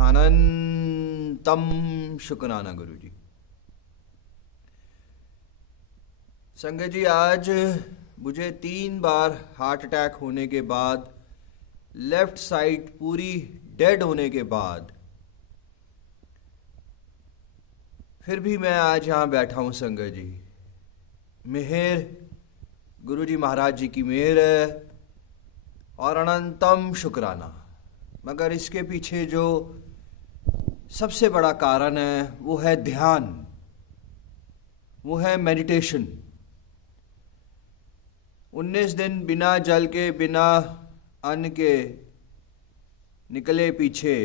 अनंतम शुक्राना गुरु जी। संगत जी, आज मुझे 3 बार हार्ट अटैक होने के बाद, लेफ्ट साइड पूरी डेड होने के बाद, फिर भी मैं आज यहाँ बैठा हूँ संगत जी। मेहर गुरु जी महाराज जी की मेहर है और अनंतम शुक्राना। मगर इसके पीछे जो सबसे बड़ा कारण है वो है ध्यान, वो है मेडिटेशन। 19 दिन बिना जल के, बिना अन्न के निकले पीछे,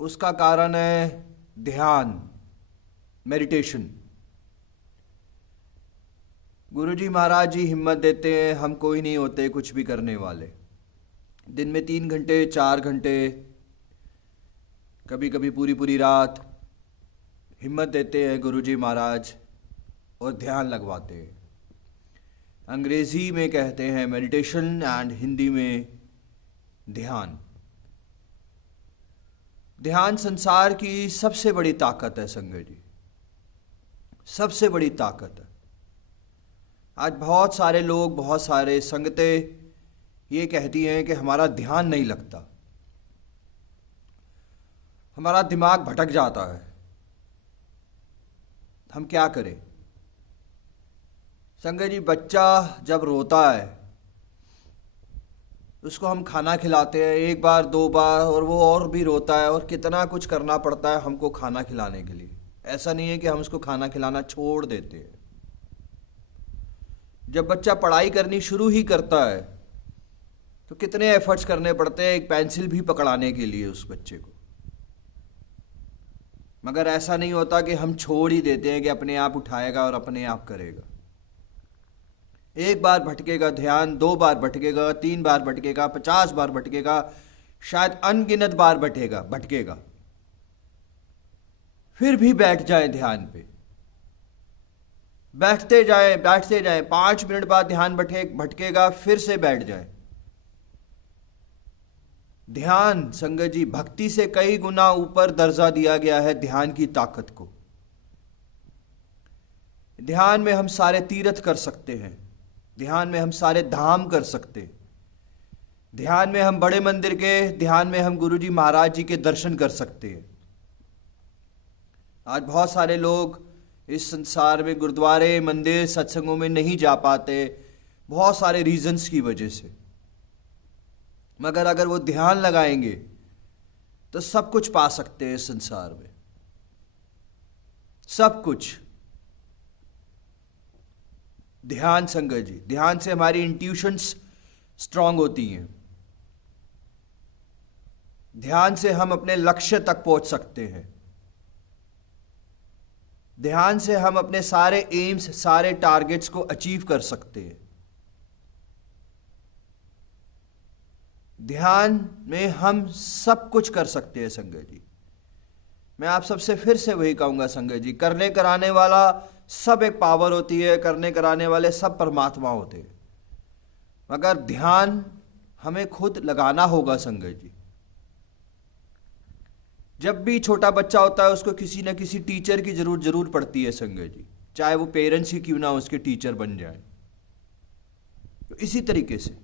उसका कारण है ध्यान, मेडिटेशन। गुरुजी महाराज जी हिम्मत देते हैं, हम कोई नहीं होते कुछ भी करने वाले। दिन में 3 घंटे, 4 घंटे, कभी कभी पूरी पूरी रात हिम्मत देते हैं गुरुजी महाराज और ध्यान लगवाते हैं। अंग्रेजी में कहते हैं मेडिटेशन एंड हिंदी में ध्यान। ध्यान संसार की सबसे बड़ी ताकत है संगत जी, सबसे बड़ी ताकत है। आज बहुत सारे लोग, बहुत सारे संगतें ये कहती हैं कि हमारा ध्यान नहीं लगता, हमारा दिमाग भटक जाता है, हम क्या करें। संगत जी, बच्चा जब रोता है उसको हम खाना खिलाते हैं 1 बार 2 बार, और वो और भी रोता है, और कितना कुछ करना पड़ता है हमको खाना खिलाने के लिए। ऐसा नहीं है कि हम उसको खाना खिलाना छोड़ देते हैं। जब बच्चा पढ़ाई करनी शुरू ही करता है तो कितने एफर्ट्स करने पड़ते हैं एक पेंसिल भी पकड़ाने के लिए उस बच्चे को। मगर ऐसा नहीं होता कि हम छोड़ ही देते हैं कि अपने आप उठाएगा और अपने आप करेगा। 1 बार भटकेगा ध्यान, 2 बार भटकेगा, 3 बार भटकेगा, 50 बार भटकेगा, शायद अनगिनत बार भटकेगा, फिर भी बैठ जाए ध्यान पे। बैठते जाए 5 मिनट बाद ध्यान भटकेगा, फिर से बैठ जाए। ध्यान संगत जी, भक्ति से कई गुना ऊपर दर्जा दिया गया है ध्यान की ताकत को। ध्यान में हम सारे तीर्थ कर सकते हैं, ध्यान में हम सारे धाम कर सकते हैं, ध्यान में हम बड़े मंदिर के, ध्यान में हम गुरु जी महाराज जी के दर्शन कर सकते हैं। आज बहुत सारे लोग इस संसार में गुरुद्वारे, मंदिर, सत्संगों में नहीं जा पाते, बहुत सारे रीजंस की वजह से। मगर अगर वो ध्यान लगाएंगे तो सब कुछ पा सकते हैं इस संसार में, सब कुछ। ध्यान संगत जी, ध्यान से हमारी इंट्यूशंस स्ट्रांग होती हैं। ध्यान से हम अपने लक्ष्य तक पहुंच सकते हैं। ध्यान से हम अपने सारे एम्स, सारे टारगेट्स को अचीव कर सकते हैं। ध्यान में हम सब कुछ कर सकते हैं संगत जी। मैं आप सबसे फिर से वही कहूंगा संगत जी, करने कराने वाला सब एक पावर होती है, करने कराने वाले सब परमात्मा होते हैं। मगर ध्यान हमें खुद लगाना होगा संगत जी। जब भी छोटा बच्चा होता है उसको किसी न किसी टीचर की जरूर पड़ती है संगत जी, चाहे वो पेरेंट्स ही क्यों ना उसके टीचर बन जाए। तो इसी तरीके से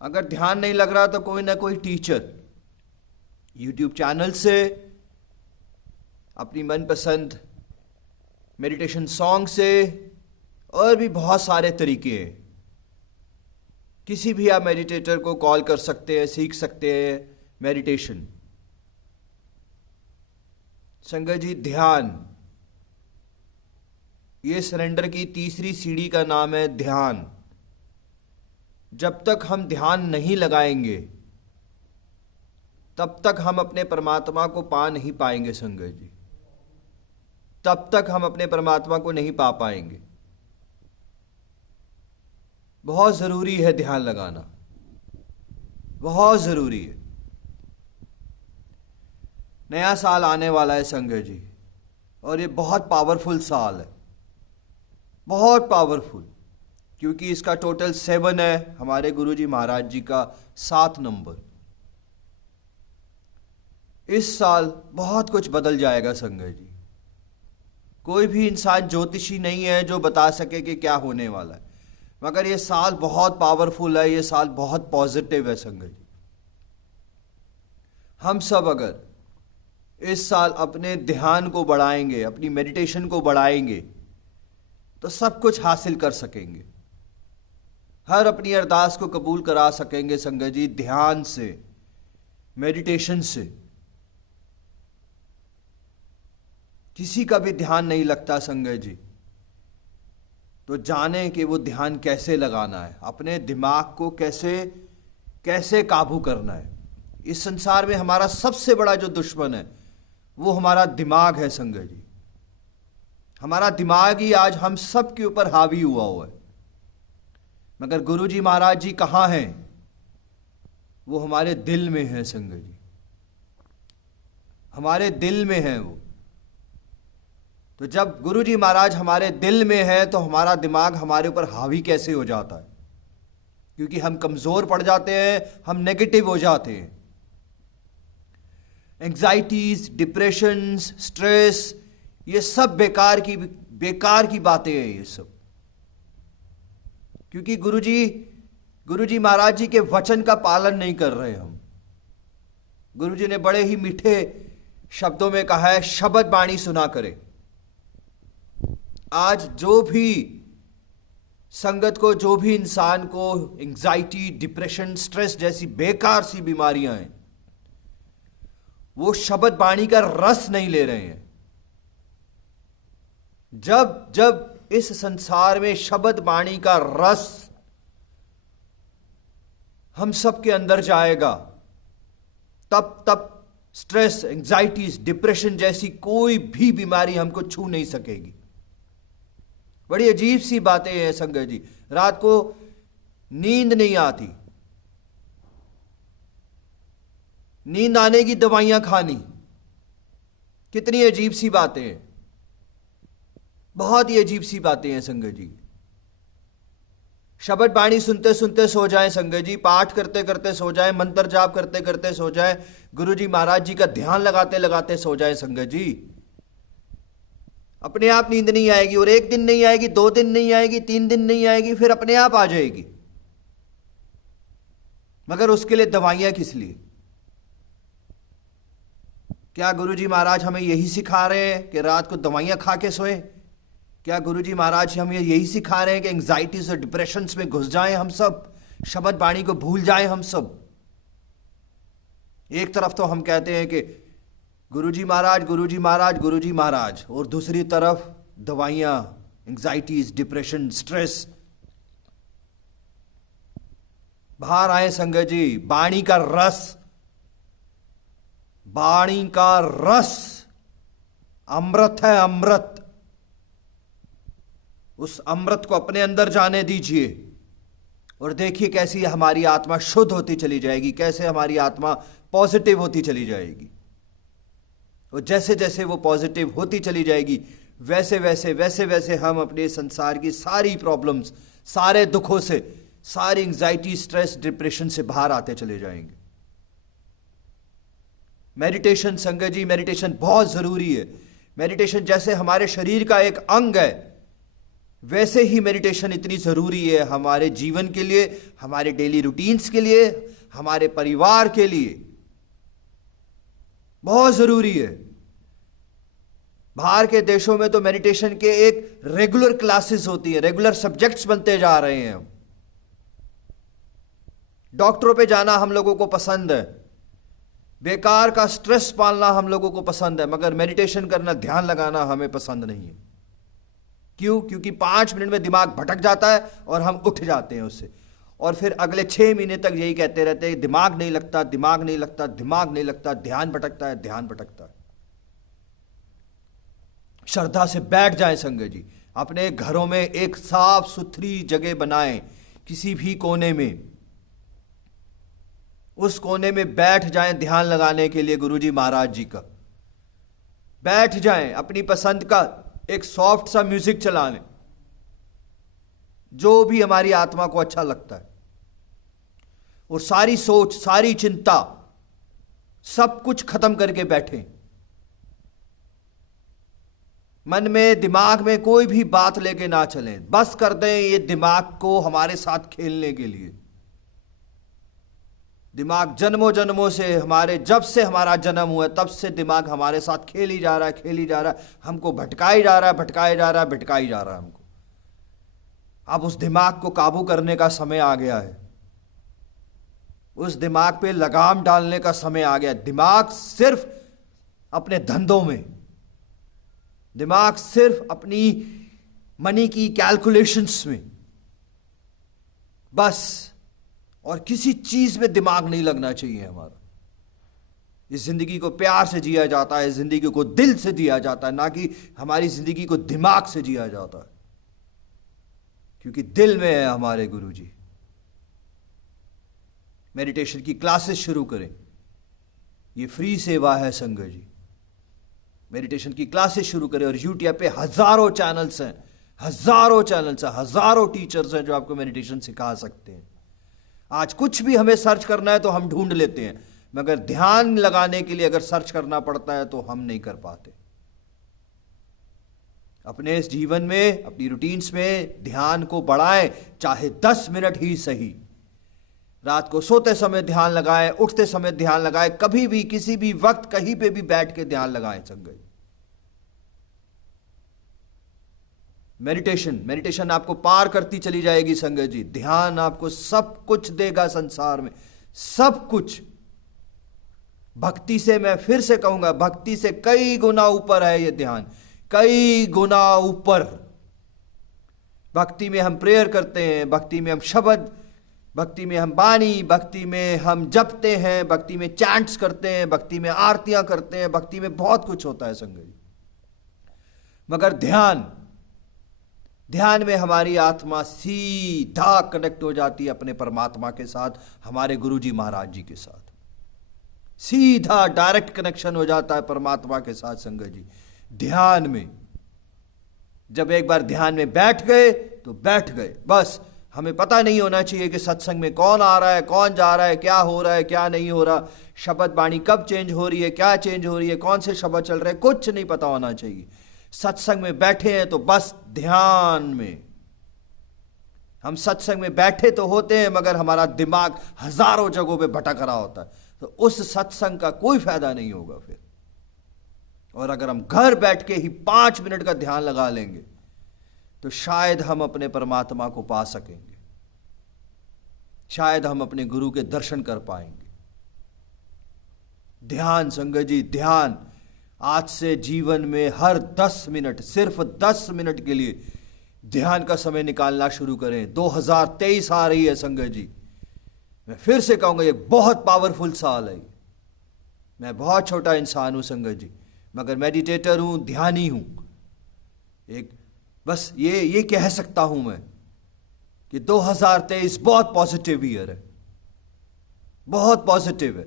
अगर ध्यान नहीं लग रहा तो कोई ना कोई टीचर YouTube चैनल से, अपनी मनपसंद मेडिटेशन सॉन्ग से, और भी बहुत सारे तरीके हैं। किसी भी आप मेडिटेटर को कॉल कर सकते हैं, सीख सकते हैं मेडिटेशन। संगत जी, ध्यान, ये सरेंडर की तीसरी सीढ़ी का नाम है ध्यान। जब तक हम ध्यान नहीं लगाएंगे तब तक हम अपने परमात्मा को पा नहीं पाएंगे संगत जी, तब तक हम अपने परमात्मा को नहीं पा पाएंगे। बहुत जरूरी है ध्यान लगाना, बहुत जरूरी है। नया साल आने वाला है संगत जी, और ये बहुत पावरफुल साल है, बहुत पावरफुल, क्योंकि इसका टोटल 7 है, हमारे गुरुजी महाराज जी का 7 नंबर। इस साल बहुत कुछ बदल जाएगा संगत जी। कोई भी इंसान ज्योतिषी नहीं है जो बता सके कि क्या होने वाला है, मगर ये साल बहुत पावरफुल है, ये साल बहुत पॉजिटिव है संगत जी। हम सब अगर इस साल अपने ध्यान को बढ़ाएंगे, अपनी मेडिटेशन को बढ़ाएंगे, तो सब कुछ हासिल कर सकेंगे। हर अपनी अरदास को कबूल करा सकेंगे संगत जी, ध्यान से, मेडिटेशन से। किसी का भी ध्यान नहीं लगता संगत जी, तो जाने कि वो ध्यान कैसे लगाना है, अपने दिमाग को कैसे कैसे काबू करना है। इस संसार में हमारा सबसे बड़ा जो दुश्मन है वो हमारा दिमाग है संगत जी। हमारा दिमाग ही आज हम सब के ऊपर हावी हुआ है। मगर गुरुजी महाराज जी कहाँ हैं? वो हमारे दिल में है संगत जी, हमारे दिल में है वो। तो जब गुरुजी महाराज हमारे दिल में है तो हमारा दिमाग हमारे ऊपर हावी कैसे हो जाता है? क्योंकि हम कमजोर पड़ जाते हैं, हम नेगेटिव हो जाते हैं। एंग्जाइटीज, डिप्रेशंस, स्ट्रेस, ये सब बेकार की बातें हैं ये सब। क्योंकि गुरुजी महाराज जी के वचन का पालन नहीं कर रहे हम। गुरुजी ने बड़े ही मीठे शब्दों में कहा है, शब्द बाणी सुना करे। आज जो भी संगत को, जो भी इंसान को एंग्जाइटी, डिप्रेशन, स्ट्रेस जैसी बेकार सी बीमारियां हैं, वो शब्द बाणी का रस नहीं ले रहे हैं। जब जब इस संसार में शब्द बाणी का रस हम सब के अंदर जाएगा, तब तब स्ट्रेस, एंग्जाइटीज, डिप्रेशन जैसी कोई भी बीमारी हमको छू नहीं सकेगी। बड़ी अजीब सी बातें हैं संगत जी। रात को नींद नहीं आती, नींद आने की दवाइयां खानी, कितनी अजीब सी बातें हैं, बहुत ही अजीब सी बातें हैं संगत जी। शब्द बाणी सुनते सुनते सो जाएं संगत जी, पाठ करते करते सो जाएं, मंत्र जाप करते करते सो जाएं, गुरुजी महाराज जी का ध्यान लगाते लगाते सो जाएं संगत जी। अपने आप नींद नहीं आएगी, और एक दिन नहीं आएगी, 2 दिन नहीं आएगी, 3 दिन नहीं आएगी, फिर अपने आप आ जाएगी। मगर उसके लिए दवाइयां किस लिए? क्या गुरुजी महाराज हमें यही सिखा रहे हैं कि रात को दवाइयां खा के सोएं? क्या गुरुजी महाराज हमें यही सिखा रहे हैं कि एंग्जाइटीज और डिप्रेशंस में घुस जाएं हम सब, शब्द बाणी को भूल जाएं हम सब? एक तरफ तो हम कहते हैं कि गुरुजी महाराज, गुरुजी महाराज, गुरुजी महाराज, और दूसरी तरफ दवाइयां, एंग्जाइटीज, डिप्रेशन, स्ट्रेस। बाहर आए संगत जी, बाणी का रस, बाणी का रस अमृत है, अमृत। उस अमृत को अपने अंदर जाने दीजिए और देखिए कैसी हमारी आत्मा शुद्ध होती चली जाएगी, कैसे हमारी आत्मा पॉजिटिव होती चली जाएगी। और जैसे जैसे वो पॉजिटिव होती चली जाएगी, वैसे वैसे वैसे वैसे हम अपने संसार की सारी प्रॉब्लम्स, सारे दुखों से, सारी एंग्जाइटी, स्ट्रेस, डिप्रेशन से बाहर आते चले जाएंगे। मेडिटेशन संगत जी, मेडिटेशन बहुत जरूरी है। मेडिटेशन जैसे हमारे शरीर का एक अंग है, वैसे ही मेडिटेशन इतनी जरूरी है हमारे जीवन के लिए, हमारे डेली रूटीन्स के लिए, हमारे परिवार के लिए बहुत जरूरी है। बाहर के देशों में तो मेडिटेशन के एक रेगुलर क्लासेस होती है, रेगुलर सब्जेक्ट्स बनते जा रहे हैं। डॉक्टरों पे जाना हम लोगों को पसंद है, बेकार का स्ट्रेस पालना हम लोगों को पसंद है, मगर मेडिटेशन करना, ध्यान लगाना हमें पसंद नहीं है। क्यों? क्योंकि 5 मिनट में दिमाग भटक जाता है और हम उठ जाते हैं उससे, और फिर अगले 6 महीने तक यही कहते रहते हैं, दिमाग नहीं लगता, दिमाग नहीं लगता, दिमाग नहीं लगता, ध्यान भटकता है, ध्यान भटकता है। श्रद्धा से बैठ जाएं संगत जी, अपने घरों में एक साफ सुथरी जगह बनाएं, किसी भी कोने में, उस कोने में बैठ जाएं ध्यान लगाने के लिए गुरुजी महाराज जी का। बैठ जाएं, अपनी पसंद का एक सॉफ्ट सा म्यूजिक चला लें, जो भी हमारी आत्मा को अच्छा लगता है, और सारी सोच, सारी चिंता, सब कुछ खत्म करके बैठें। मन में, दिमाग में कोई भी बात लेके ना चलें। बस कर दें ये दिमाग को हमारे साथ खेलने के लिए। दिमाग जन्मों जन्मों से, जब से हमारा जन्म हुआ तब से दिमाग हमारे साथ खेल ही जा रहा है, खेल ही जा रहा है, हमको भटकाई जा रहा है, भटकाई जा रहा है, भटकाई जा रहा है हमको। अब उस दिमाग को काबू करने का समय आ गया है। उस दिमाग पे लगाम डालने का समय आ गया। दिमाग सिर्फ अपने धंधों में, दिमाग सिर्फ अपनी मनी की कैलकुलेशंस में, बस, और किसी चीज में दिमाग नहीं लगना चाहिए हमारा। इस जिंदगी को प्यार से जिया जाता है, इस जिंदगी को दिल से जिया जाता है, ना कि हमारी जिंदगी को दिमाग से जिया जाता है, क्योंकि दिल में है हमारे गुरुजी। मेडिटेशन की क्लासेस शुरू करें, ये फ्री सेवा है संगत जी। मेडिटेशन की क्लासेस शुरू करें, और यूट्यूब पे हजारों चैनल्स हैं, हजारों टीचर्स हैं जो आपको मेडिटेशन सिखा सकते हैं। आज कुछ भी हमें सर्च करना है तो हम ढूंढ लेते हैं, मगर ध्यान लगाने के लिए अगर सर्च करना पड़ता है तो हम नहीं कर पाते। अपने इस जीवन में, अपनी रूटीन्स में ध्यान को बढ़ाएं, चाहे 10 मिनट ही सही। रात को सोते समय ध्यान लगाएं, उठते समय ध्यान लगाएं, कभी भी किसी भी वक्त कहीं पे भी बैठ के ध्यान लगाएं संगत। मेडिटेशन आपको पार करती चली जाएगी संगत जी। ध्यान आपको सब कुछ देगा संसार में, सब कुछ। भक्ति से, मैं फिर से कहूंगा, भक्ति से कई गुना ऊपर है ये ध्यान, कई गुना ऊपर। भक्ति में हम प्रेयर करते हैं, भक्ति में हम शब्द, भक्ति में हम बानी, भक्ति में हम जपते हैं, भक्ति में चैंट्स करते हैं, भक्ति में आरतियां करते हैं, भक्ति में बहुत कुछ होता है संगत जी। मगर ध्यान में हमारी आत्मा सीधा कनेक्ट हो जाती है अपने परमात्मा के साथ, हमारे गुरुजी महाराज जी के साथ। सीधा डायरेक्ट कनेक्शन हो जाता है परमात्मा के साथ संगत जी ध्यान में। जब एक बार ध्यान में बैठ गए तो बैठ गए, बस। हमें पता नहीं होना चाहिए कि सत्संग में कौन आ रहा है, कौन जा रहा है, क्या हो रहा है, क्या नहीं हो रहा, शब्द बाणी कब चेंज हो रही है, क्या चेंज हो रही है, कौन से शब्द चल रहे हैं, कुछ नहीं पता होना चाहिए। सत्संग में बैठे हैं तो बस ध्यान में। हम सत्संग में बैठे तो होते हैं, मगर हमारा दिमाग हजारों जगहों पे भटक रहा होता है, तो उस सत्संग का कोई फायदा नहीं होगा फिर। और अगर हम घर बैठ के ही 5 मिनट का ध्यान लगा लेंगे तो शायद हम अपने परमात्मा को पा सकेंगे, शायद हम अपने गुरु के दर्शन कर पाएंगे। ध्यान संगत जी, ध्यान आज से जीवन में हर 10 मिनट, सिर्फ 10 मिनट के लिए ध्यान का समय निकालना शुरू करें। 2023 आ रही है संगत जी, मैं फिर से कहूंगा ये बहुत पावरफुल साल है। मैं बहुत छोटा इंसान हूं संगत जी, मगर मेडिटेटर हूं, ध्यानी हूं। एक बस ये कह सकता हूं मैं कि 2023 बहुत पॉजिटिव ईयर है, बहुत पॉजिटिव है।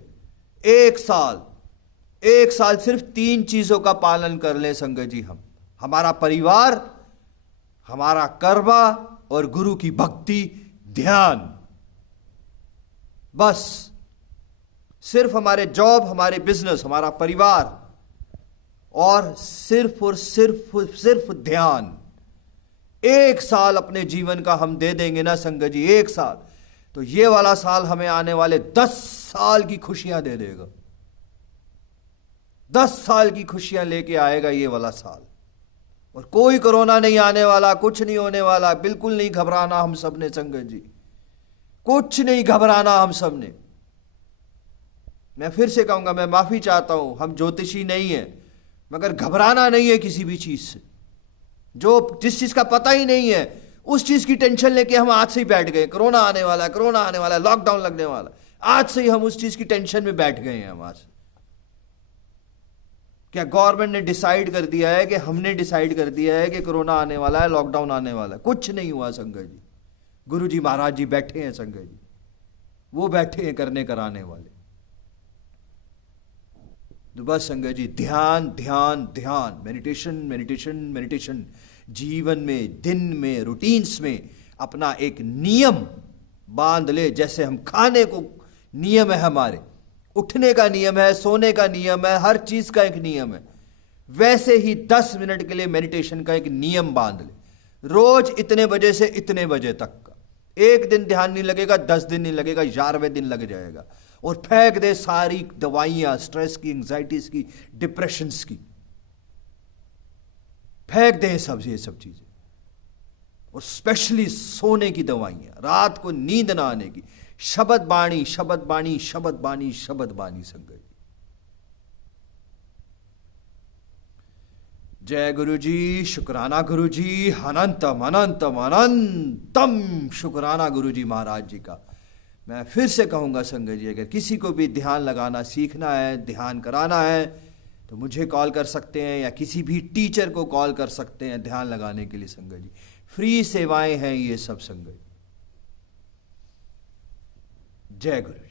एक साल सिर्फ 3 चीजों का पालन कर ले संगत जी हम, हमारा परिवार, हमारा कर्म और गुरु की भक्ति, ध्यान। बस सिर्फ हमारे जॉब, हमारे बिजनेस, हमारा परिवार, और सिर्फ ध्यान। 1 साल अपने जीवन का हम दे देंगे ना संगत जी, 1 साल, तो ये वाला साल हमें आने वाले 10 साल की खुशियां दे देगा। 10 साल की खुशियां लेके आएगा ये वाला साल। और कोई कोरोना नहीं आने वाला, कुछ नहीं होने वाला, बिल्कुल नहीं घबराना हम सब ने संगत जी, कुछ नहीं घबराना हम सब ने। मैं फिर से कहूंगा, मैं माफी चाहता हूं, हम ज्योतिषी नहीं है, मगर घबराना नहीं है किसी भी चीज से। जिस चीज का पता ही नहीं है उस चीज की टेंशन लेके हम आज से ही बैठ गए, कोरोना आने वाला है, लॉकडाउन लगने वाला, आज से ही हम उस चीज की टेंशन में बैठ गए हैं। हम आज क्या गवर्नमेंट ने डिसाइड कर दिया है कि हमने डिसाइड कर दिया है कि कोरोना आने वाला है, लॉकडाउन आने वाला है? कुछ नहीं हुआ संगत जी। गुरुजी महाराज जी बैठे हैं संगत जी, वो बैठे हैं करने कराने वाले। तो बस संगत जी, ध्यान ध्यान ध्यान, मेडिटेशन मेडिटेशन मेडिटेशन। जीवन में, दिन में, रूटीन्स में अपना एक नियम बांध ले। जैसे हम खाने को नियम है हमारे, उठने का नियम है, सोने का नियम है, हर चीज का एक नियम है। वैसे ही 10 मिनट के लिए मेडिटेशन का एक नियम बांध ले, रोज इतने बजे से इतने बजे तक का। एक दिन ध्यान नहीं लगेगा, 10 दिन नहीं लगेगा, 11वें दिन लग जाएगा। और फेंक दे सारी दवाइयां, स्ट्रेस की, एंग्जाइटीज की, डिप्रेशंस की, फेंक दे ये सब चीजें। और स्पेशली सोने की दवाइयां, रात को नींद ना आने की। शब्द बाणी, शब्द बाणी, शब्द बाणी, शब्द बाणी संगत जी। जय गुरु जी, शुक्राना गुरु जी, अनंतम अनंतम अनंतम शुक्राना गुरु जी महाराज जी का। मैं फिर से कहूंगा संगत जी, अगर किसी को भी ध्यान लगाना सीखना है, ध्यान कराना है, तो मुझे कॉल कर सकते हैं या किसी भी टीचर को कॉल कर सकते हैं ध्यान लगाने के लिए संगत जी। फ्री सेवाएं हैं ये सब संगत जी। जय गुरु जी।